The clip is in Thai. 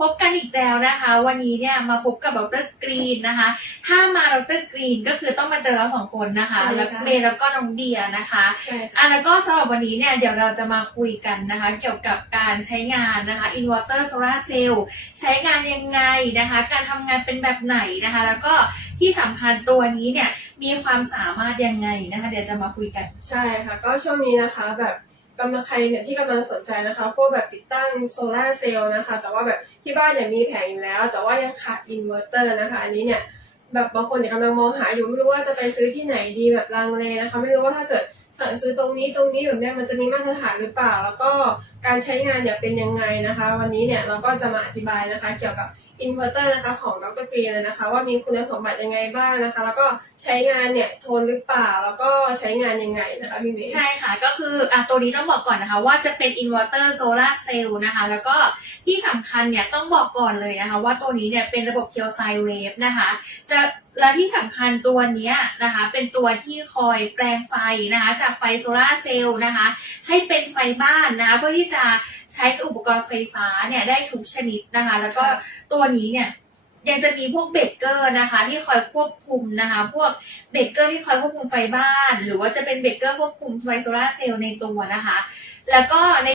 พบกันอีกแล้วนะคะ วันนี้เนี่ยมาพบกับดรกรีนนะคะ ถ้ามาดรกรีนก็คือต้องมาเจอเราสองคนนะคะใช่ค่ะแล้วเมย์แล้วก็น้องเดียนะคะใช่อะแล้วก็สำหรับวันนี้เนี่ยเดี๋ยวเราจะมาคุยกันนะคะ เกี่ยวกับการใช้งานนะคะ inverter solar cell ใช้งานยังไงนะคะ การทำงานเป็นแบบไหนนะคะ แล้วก็ที่สำคัญตัวนี้เนี่ยมีความสามารถยังไงนะคะ เดี๋ยวจะมาคุยกัน ใช่ค่ะก็ช่วงนี้นะคะแบบ กำลังใครเนี่ยที่กำลังสนใจนะคะพวกแบบติดตั้งโซลาร์เซลล์นะคะ แต่ว่าแบบที่บ้านเนี่ยมีแผงอยู่แล้ว แต่ว่ายังขาดอินเวอร์เตอร์นะคะอันนี้เนี่ยแบบบางคนเนี่ยกำลังมองหาอยู่ไม่รู้ว่าจะไปซื้อที่ไหนดีแบบลังเลนะคะ ไม่รู้ว่าถ้าเกิดสั่งซื้อตรงนี้ตรงนี้แบบเนี้ยมันจะมีมาตรฐานหรือเปล่า แล้วก็การใช้งานเนี่ยเป็นยังไงนะคะ วันนี้เนี่ยเราก็จะมาอธิบายนะคะ เกี่ยวกับ อินเวอร์เตอร์นะคะของดรกรีนเลยนะคะ ว่ามีคุณสมบัติยังไงบ้างนะคะ แล้วก็ใช้งานเนี่ยทนหรือเปล่าแล้วก็ใช้งานยังไงนะคะพี่เมย์ใช่ค่ะก็คืออะตัวนี้ต้องบอกก่อนนะคะ ว่าจะเป็น inverter solar cell นะคะ แล้วก็ที่สำคัญเนี่ยต้องบอกก่อนเลยนะคะ ว่าตัวนี้เนี่ยเป็นระบบ q s i wave นะคะจะและที่สำคัญตัวนี้นะคะ เป็นตัวที่คอยแปลงไฟนะคะ จากไฟโซลาเซลล์นะคะ ให้เป็นไฟบ้านนะคะเพื่อที่จะใช้อุปกรณ์ไฟฟ้าเนี่ยได้ทุกชนิดนะคะ แล้วก็ตัวนี้เนี่ยยังจะมีพวกเบเกอร์นะคะ ที่คอยควบคุมนะคะ พวกเบเกอร์ที่คอยควบคุมไฟบ้าน หรือว่าจะเป็นเบเกอร์ควบคุมไฟโซลาเซลล์ในตัวนะคะ แล้วก็ใน